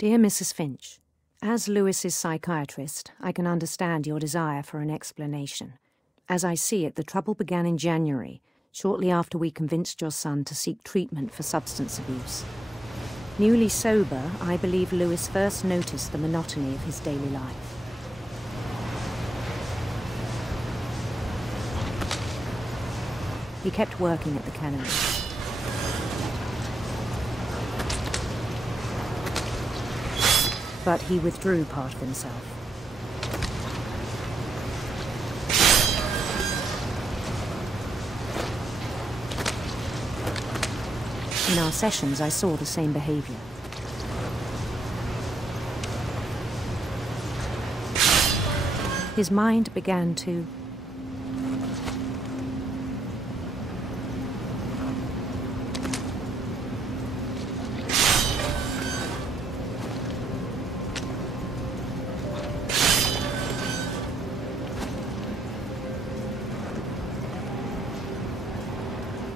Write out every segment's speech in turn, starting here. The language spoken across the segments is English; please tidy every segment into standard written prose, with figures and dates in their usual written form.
Dear Mrs. Finch, as Lewis's psychiatrist, I can understand your desire for an explanation. As I see it, the trouble began in January, shortly after we convinced your son to seek treatment for substance abuse. Newly sober, I believe Lewis first noticed the monotony of his daily life. He kept working at the cannery. But he withdrew part of himself. In our sessions, I saw the same behavior. His mind began to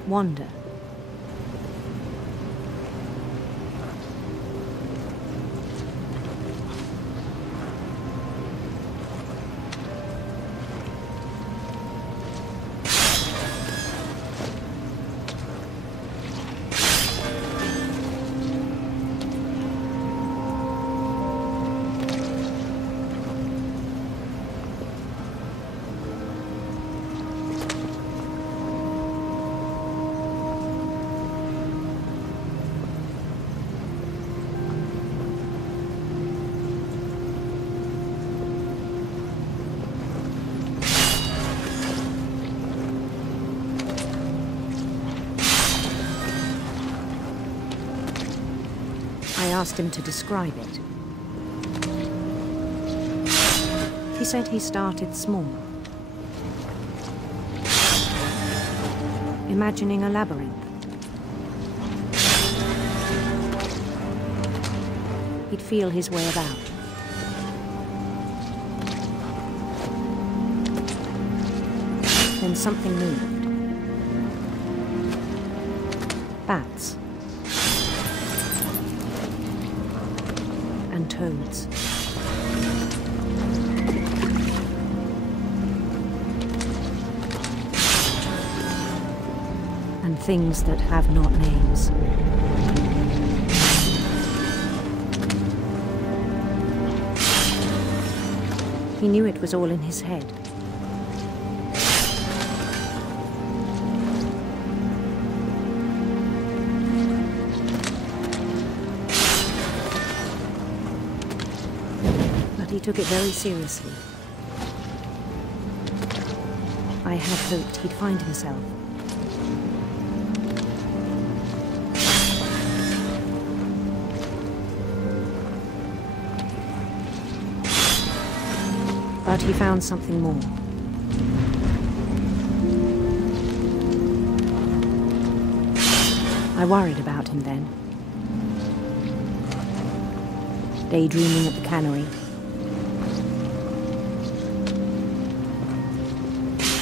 wander. I asked him to describe it. He said he started small, imagining a labyrinth. He'd feel his way about. Then something moved. Bats. And toads. And things that have not names. He knew it was all in his head. He took it very seriously. I had hoped he'd find himself. But he found something more. I worried about him then. Daydreaming at the cannery.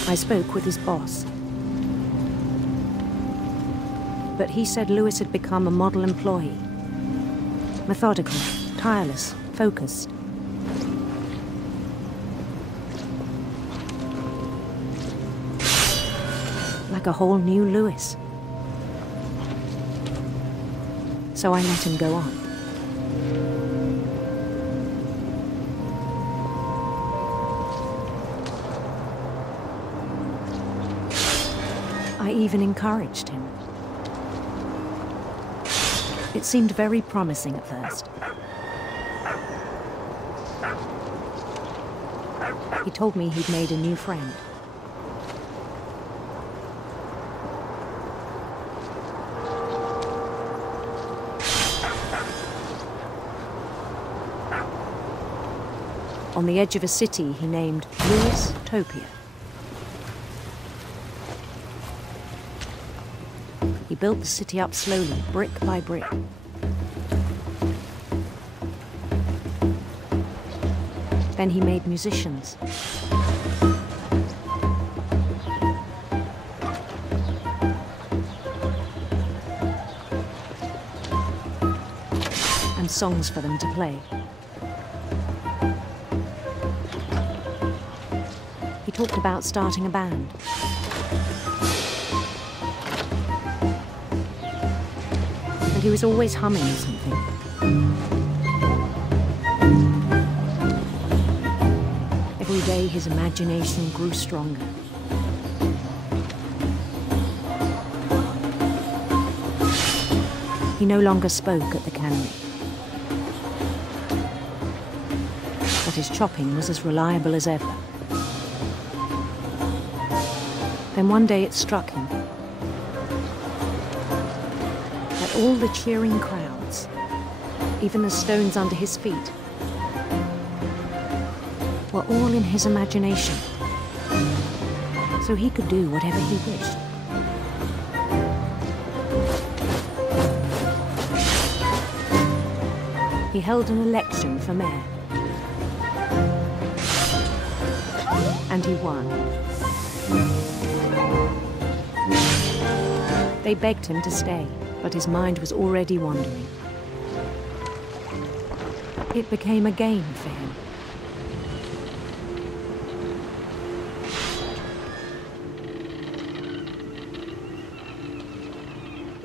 I spoke with his boss. But he said Lewis had become a model employee. Methodical, tireless, focused. Like a whole new Lewis. So I let him go on. I even encouraged him. It seemed very promising at first. He told me he'd made a new friend. On the edge of a city he named Lewis-topia. He built the city up slowly, brick by brick. Then he made musicians. And songs for them to play. He talked about starting a band. And he was always humming or something. Every day his imagination grew stronger. He no longer spoke at the cannery. But his chopping was as reliable as ever. Then one day it struck him that all the cheering crowds, even the stones under his feet, were all in his imagination, so he could do whatever he wished. He held an election for mayor, and he won. They begged him to stay, but his mind was already wandering. It became a game for him.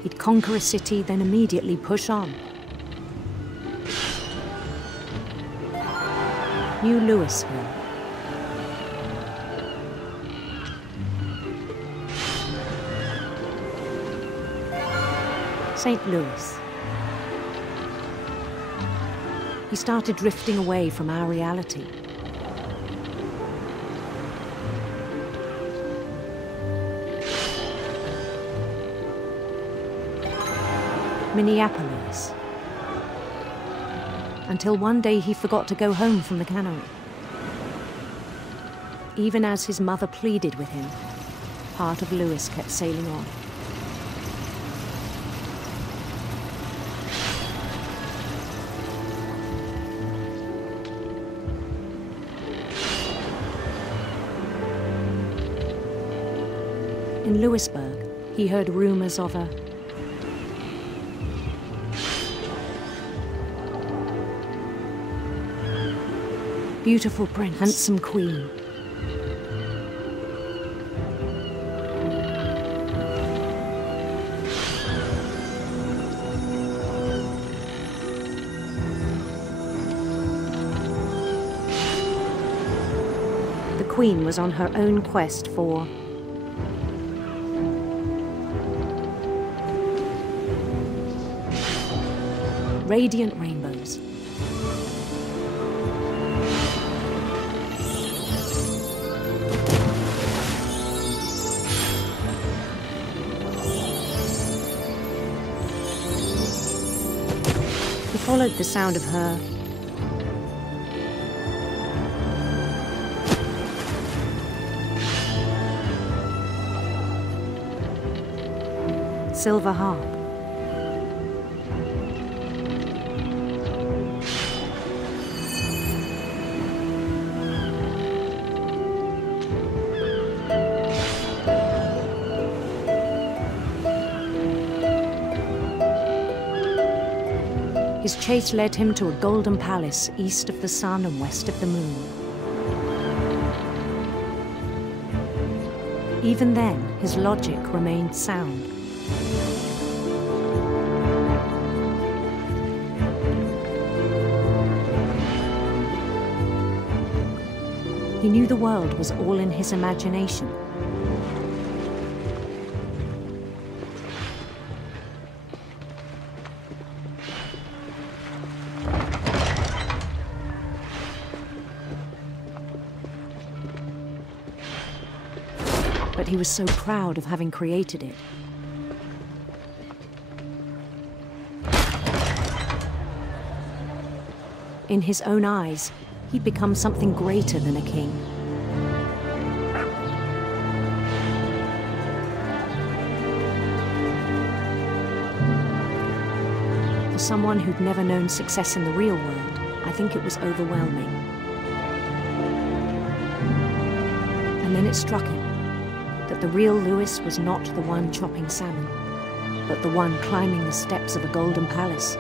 He'd conquer a city, then immediately push on. New Louisville. St. Louis. He started drifting away from our reality. Minneapolis. Until one day he forgot to go home from the cannery. Even as his mother pleaded with him, part of Louis kept sailing on. In Louisburg, he heard rumors of a beautiful prince, handsome queen. The queen was on her own quest for radiant rainbows. He followed the sound of her silver harp. His chase led him to a golden palace east of the sun and west of the moon. Even then, his logic remained sound. He knew the world was all in his imagination. But he was so proud of having created it. In his own eyes, he'd become something greater than a king. For someone who'd never known success in the real world, I think it was overwhelming. And then it struck him that the real Louis was not the one chopping salmon, but the one climbing the steps of a golden palace.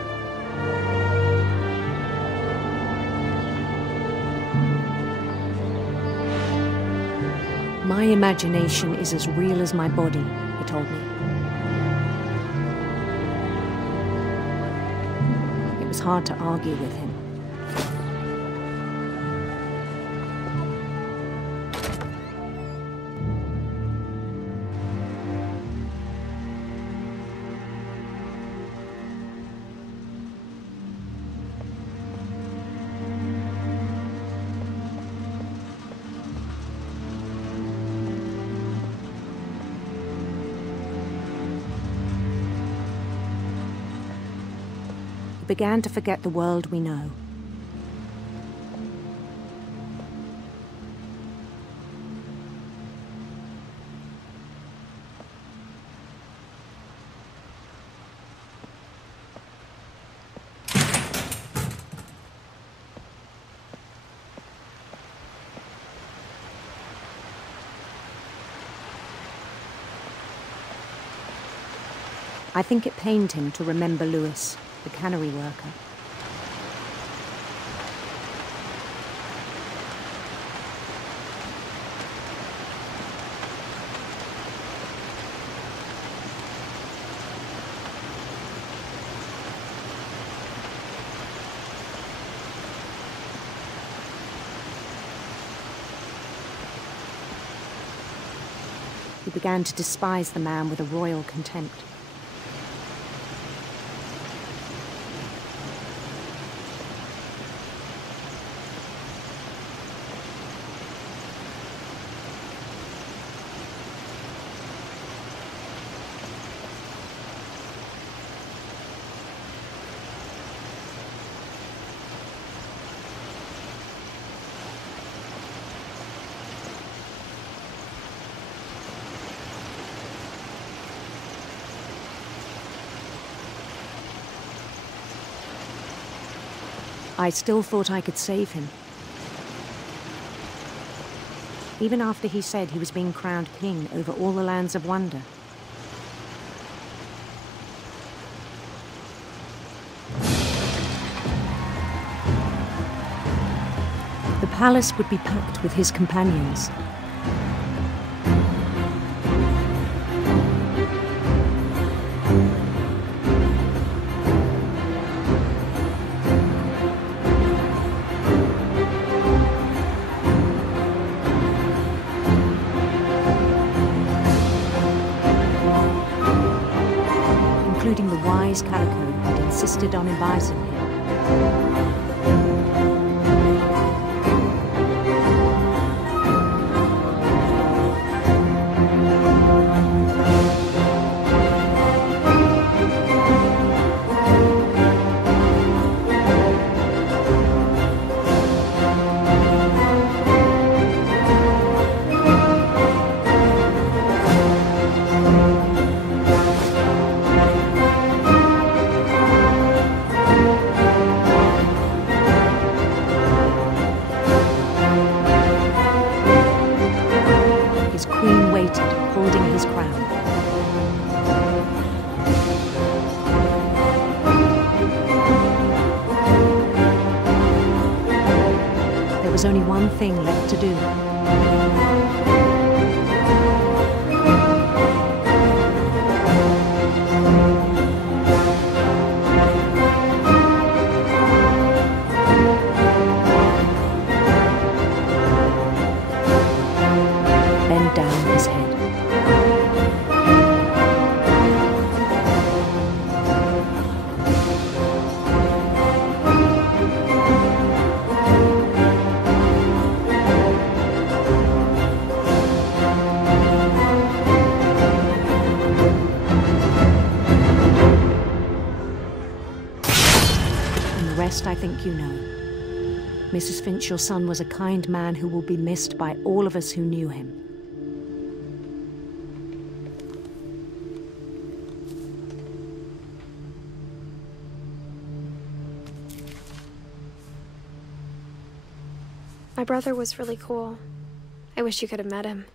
My imagination is as real as my body, he told me. It was hard to argue with him. Began to forget the world we know. I think it pained him to remember Louis, the cannery worker. He began to despise the man with a royal contempt. I still thought I could save him. Even after he said he was being crowned king over all the lands of wonder. The palace would be packed with his companions. Including the wise Calico who had insisted on advising him. There was only one thing left to do. Bend down his head. I think you know. Mrs. Finch, your son was a kind man who will be missed by all of us who knew him. My brother was really cool. I wish you could have met him.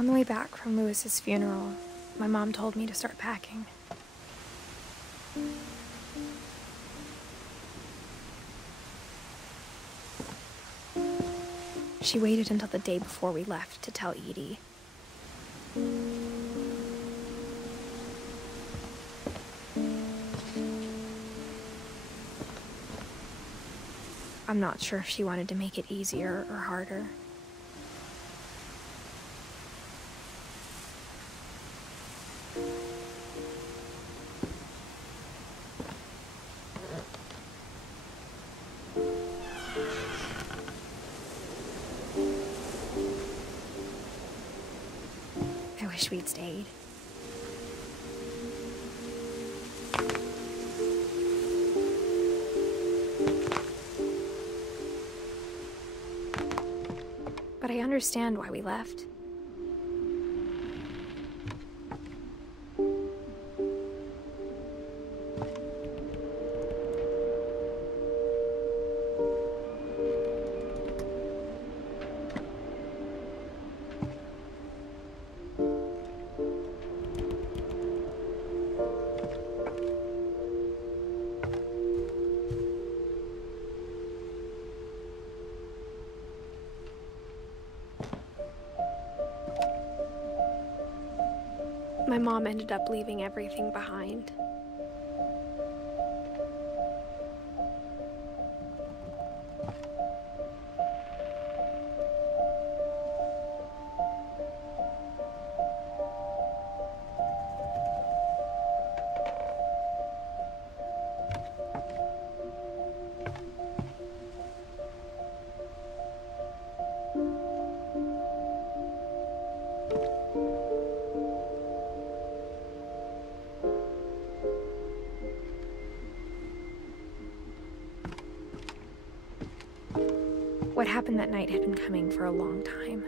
On the way back from Lewis's funeral, my mom told me to start packing. She waited until the day before we left to tell Edie. I'm not sure if she wanted to make it easier or harder. I wish we'd stayed. But I understand why we left. My mom ended up leaving everything behind. What happened that night had been coming for a long time.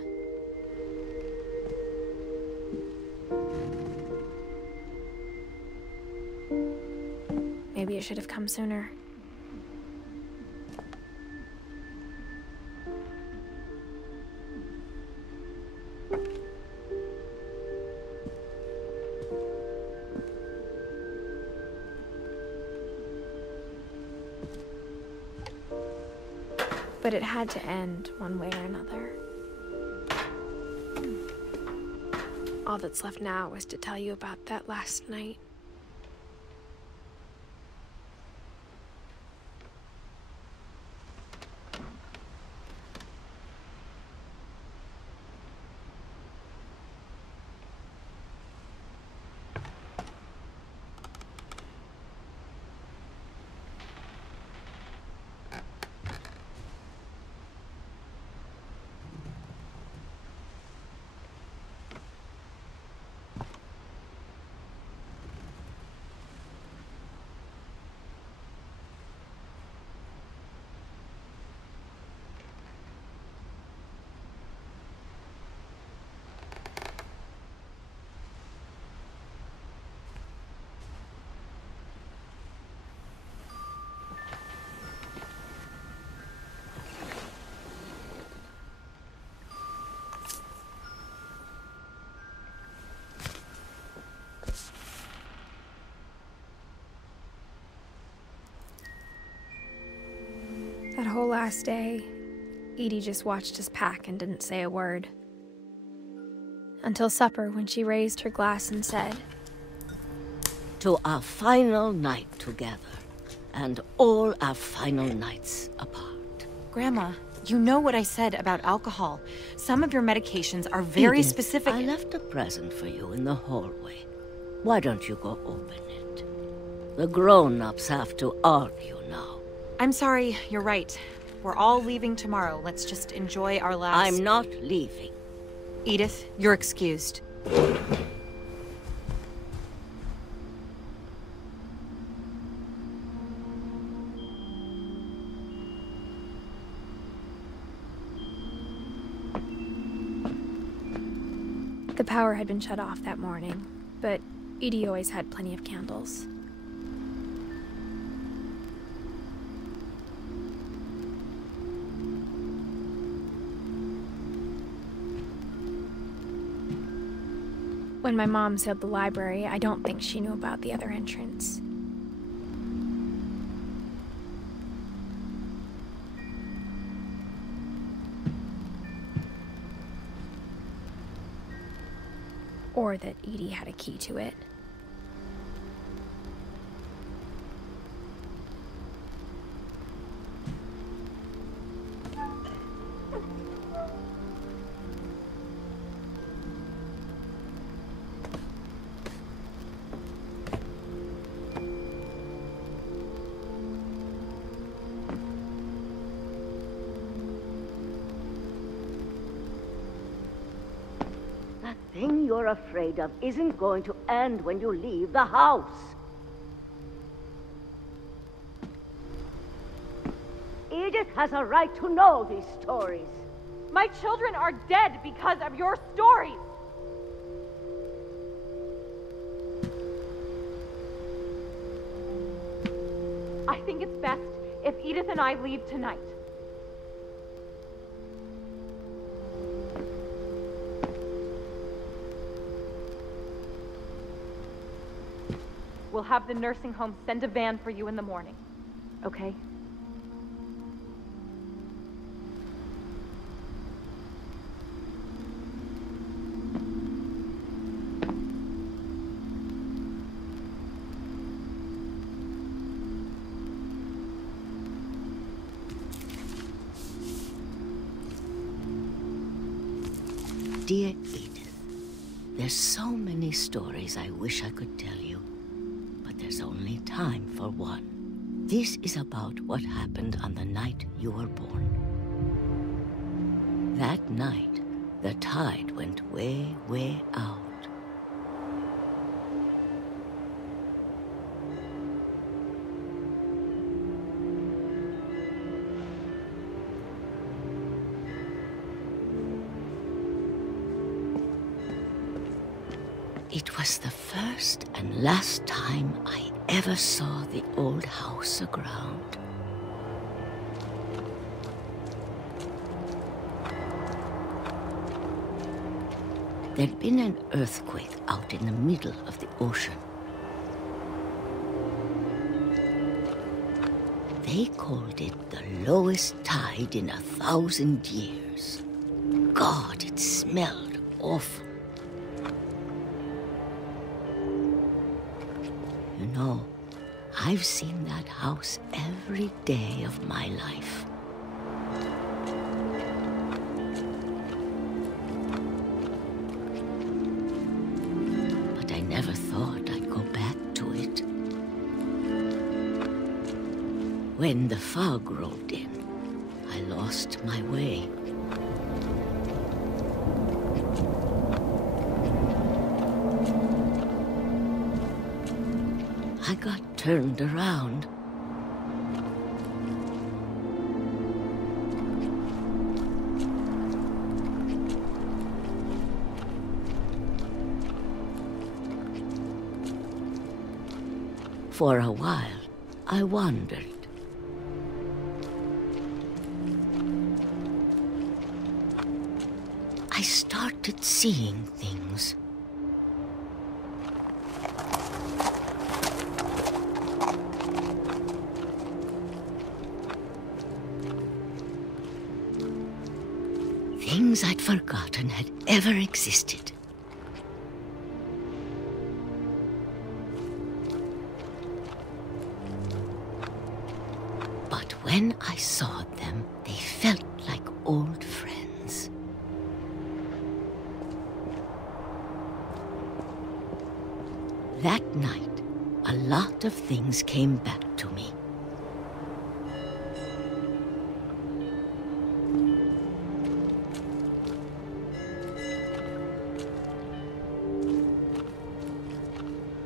Maybe it should have come sooner. But it had to end one way or another. All that's left now is to tell you about that last night. That whole last day, Edie just watched us pack and didn't say a word. Until supper, when she raised her glass and said, "To our final night together, and all our final nights apart." Grandma, you know what I said about alcohol. Some of your medications are very Edith, specific. I left a present for you in the hallway. Why don't you go open it? The grown-ups have to argue now. I'm sorry, you're right. We're all leaving tomorrow. Let's just enjoy our last... I'm not leaving. Edith, you're excused. The power had been shut off that morning, but Edie always had plenty of candles. When my mom sealed the library, I don't think she knew about the other entrance. Or that Edie had a key to it. The thing you're afraid of isn't going to end when you leave the house. Edith has a right to know these stories. My children are dead because of your stories! I think it's best if Edith and I leave tonight. We'll have the nursing home send a van for you in the morning, okay? Dear Edith, there's so many stories I wish I could tell you, but there's only time for one. This is about what happened on the night you were born. That night, the tide went way, way out. It was the first and last time I ever saw the old house aground. There'd been an earthquake out in the middle of the ocean. They called it the lowest tide in 1,000 years. God, it smelled awful. You know, I've seen that house every day of my life. But I never thought I'd go back to it. When the fog rolled in, I lost my way. I got turned around. For a while, I wandered. I started seeing things. Things I'd forgotten had ever existed. But when I saw them, they felt like old friends. That night, a lot of things came back to me.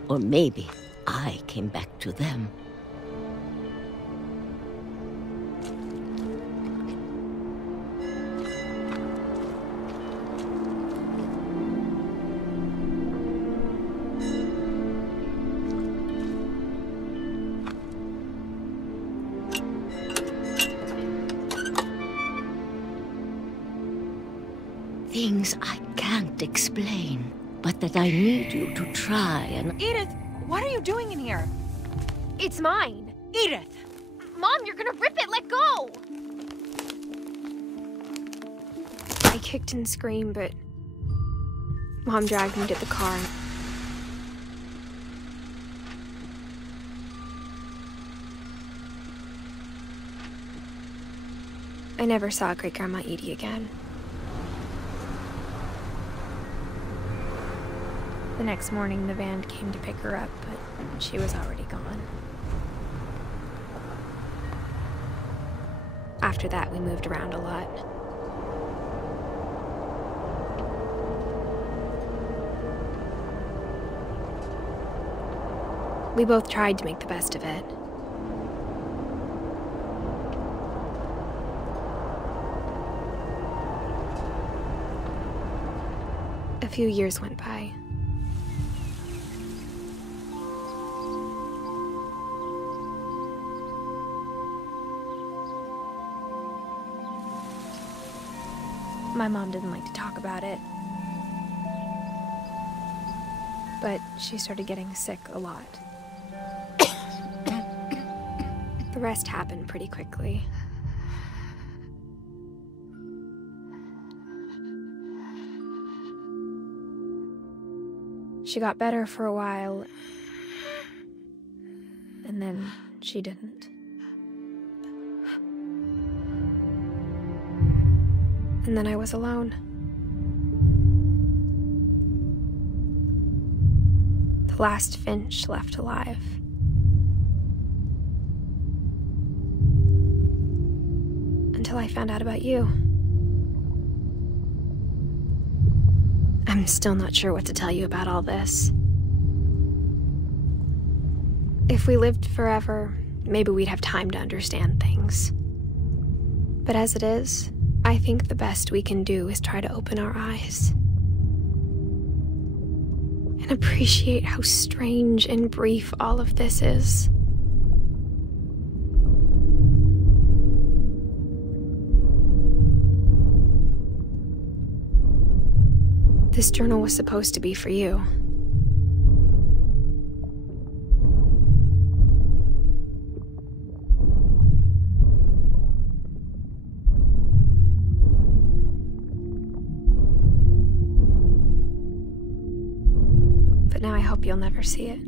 Or maybe I came back to them. Things I can't explain, but that I need you to try and... Edith, what are you doing in here? It's mine. Edith! Mom, you're gonna rip it! Let go! I kicked and screamed, but Mom dragged me to the car. I never saw Great-Grandma Edie again. The next morning, the van came to pick her up, but she was already gone. After that, we moved around a lot. We both tried to make the best of it. A few years went by. My mom didn't like to talk about it, but she started getting sick a lot. The rest happened pretty quickly. She got better for a while, and then she didn't. And then I was alone. The last Finch left alive. Until I found out about you. I'm still not sure what to tell you about all this. If we lived forever, maybe we'd have time to understand things. But as it is, I think the best we can do is try to open our eyes and appreciate how strange and brief all of this is. This journal was supposed to be for you. But now I hope you'll never see it.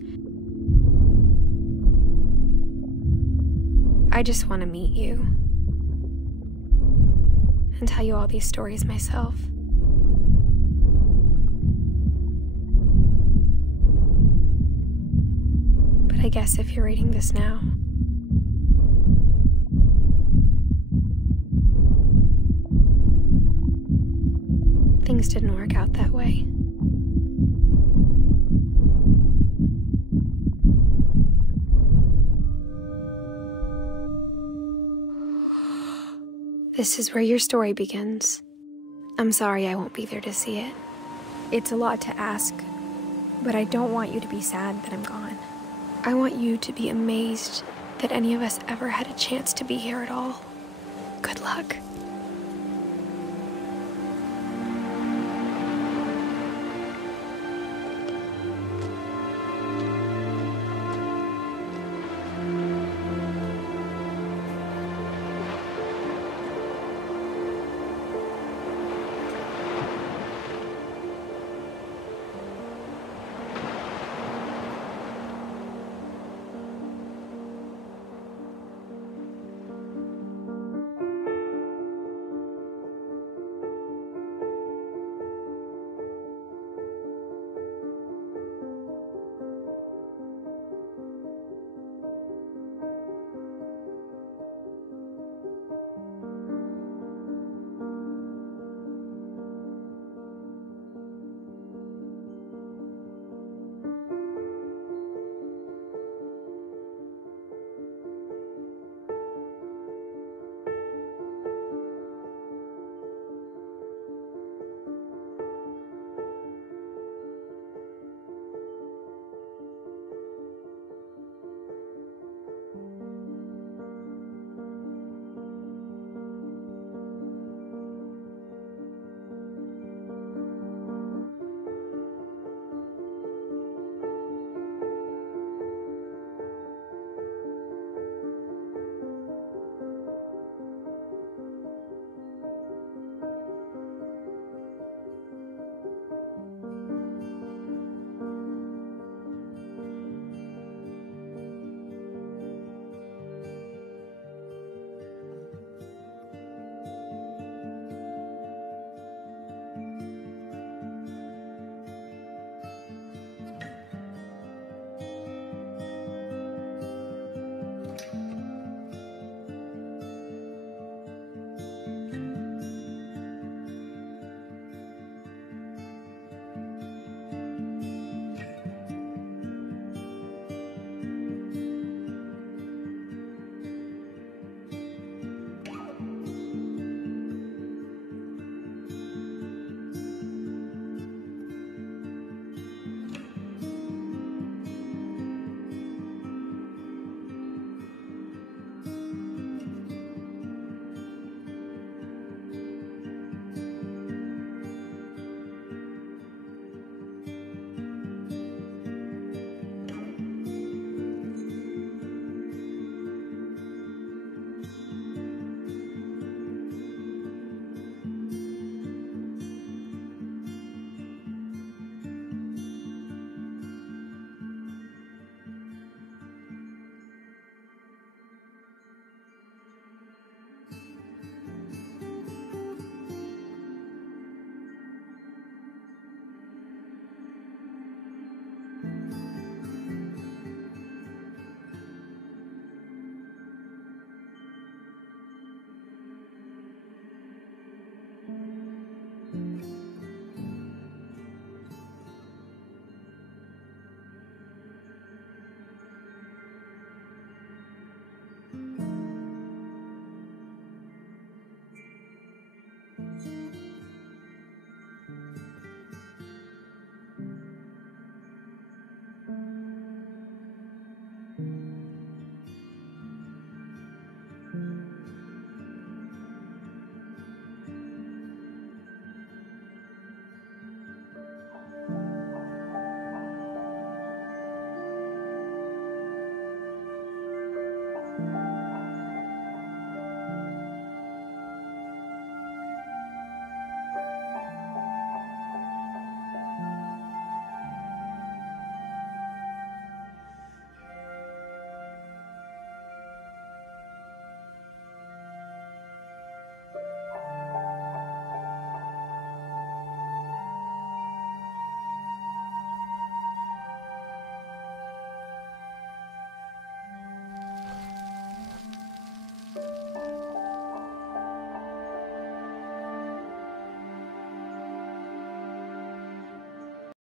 I just want to meet you and tell you all these stories myself. But I guess if you're reading this now, things didn't work out that way. This is where your story begins. I'm sorry I won't be there to see it. It's a lot to ask, but I don't want you to be sad that I'm gone. I want you to be amazed that any of us ever had a chance to be here at all. Good luck.